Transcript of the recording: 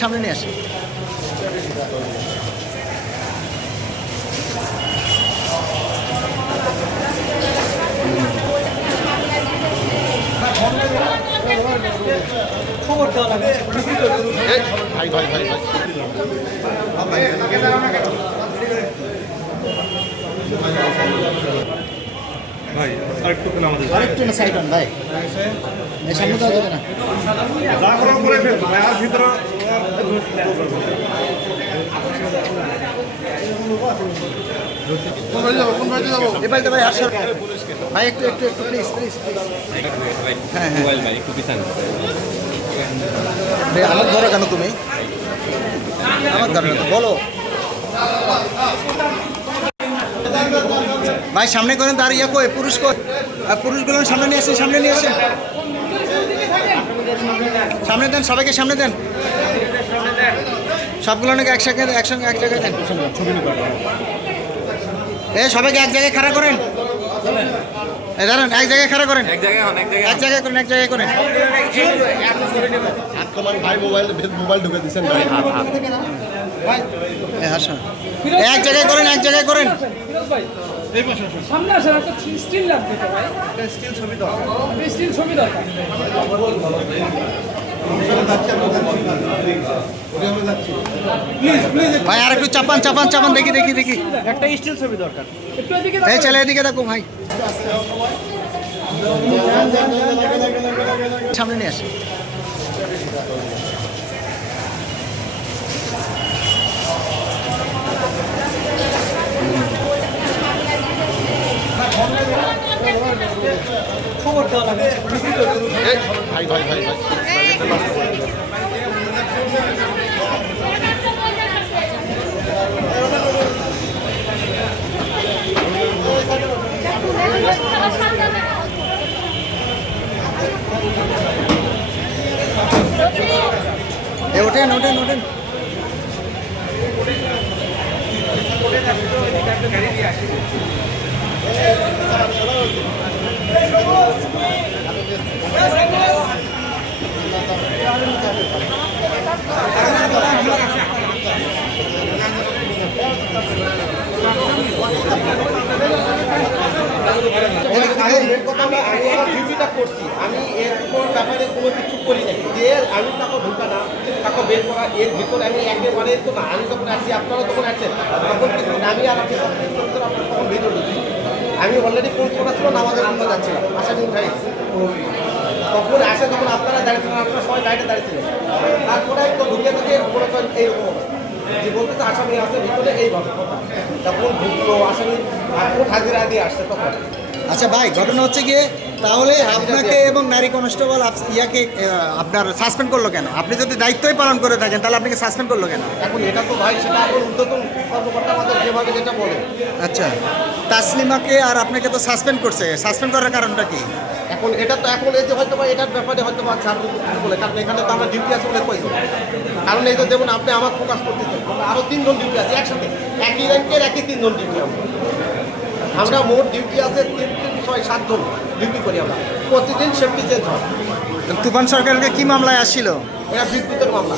সামনে নিয়ে আসে ভাই ভাই ভাই ভাই ভাই আরেকটু পেলে আমাদের আরেকটু না সাইড অন ভাই সামনে দেওয়া যাবে না যা করার করে ফেলবো ভাই আর ভিতরে এবারে ভাই আসো ভাই একটু একটু একটু প্লিজ প্লিজ হ্যাঁ হ্যাঁ মোবাইল ভাই একটু পিছান ভাই আমার ধরো কেন তুমি আমার ধরো না বলো ভাই সামনে করেন তার ইয়ে কই পুরুষ কই পুরুষগুলো সামনে নিয়ে আসেন সামনে নিয়ে আসেন সামনে দেন সবাইকে সামনে দেন সবগুলো নাকি একসাথে একসঙ্গে এক জায়গায় দেন সবাইকে এক জায়গায় খাড়া করেন দাঁড়ান এক জায়গায় খাড়া করেন এক জায়গায় করেন এক জায়গায় করেন ভাই মোবাইল ঢুকে দিচ্ছেন ভাই হাসান এক জায়গায় করেন এক জায়গায় করেন সামনে আসেন একটা স্টিল লাগবে তো ভাই স্টিল ছবি দরকার স্টিল ছবি দরকার প্লিজ প্লিজ ভাই আর একটু চাপান চাপান চাপান দেখি দেখি দেখি একটা স্টিল ছবি দরকার একটু এদিকে এই চলে এদিকে দেখো ভাই সামনে নিয়ে আসে ভাই ভাই ভাই ভাই ওঠেন ওঠেন ওঠেন আমি এর ব্যাপারে কোনো কিছু করি নাই যে আমি তাকে ঢুকা না তাকে বের করা এর ভিতরে আমি একেবারে তো না আমি যখন আসি আপনারা তখন আছেন তখন কিন্তু আমি আর আপনি তখন ভিতরে ঢুকছি আমি অলরেডি কোন করা ছিল নামাজের জন্য যাচ্ছিলাম আসামি উঠাই তখন আসে তখন আপনারা দাঁড়িয়েছিলেন আপনারা সবাই বাইরে দাঁড়িয়েছিলেন তারপরে তো ঢুকে থেকে মনে করেন এইরকম যে বলতেছে আসামি আছে ভিতরে এইভাবে কথা তখন ঢুকলো আসামি কোর্ট হাজিরা দিয়ে আসছে তখন আচ্ছা ভাই ঘটনা হচ্ছে গিয়ে তাহলে আপনাকে এবং নারী কনস্টেবল ইয়াকে আপনার সাসপেন্ড করলো কেন আপনি যদি দায়িত্বই পালন করে থাকেন তাহলে আপনাকে সাসপেন্ড করলো কেন এখন এটা তো ভাই সেটা এখন ঊর্ধ্বতন কর্মকর্তা আমাদের যেভাবে যেটা বলে আচ্ছা তাসলিমাকে আর আপনাকে তো সাসপেন্ড করছে সাসপেন্ড করার কারণটা কি এখন এটা তো এখন এই যে হয়তো বা এটার ব্যাপারে হয়তো বা ছাড় কিছু বলে কারণ এখানে তো আমরা ডিউটি আছে বলে কইছো কারণ এই তো যেমন আপনি আমার ফোকাস করতেছেন আরও 3 জন ডিউটি আছে একসাথে একই র্যাঙ্কের একই 3 জন ডিউটি আমরা মোট ডিউটি আছে 3-6-7 জন ডিউটি করি আমরা প্রতিদিন সেফটি চেঞ্জ হয় তুফান সরকারকে কি মামলায় আসছিল এটা বিদ্যুতের মামলা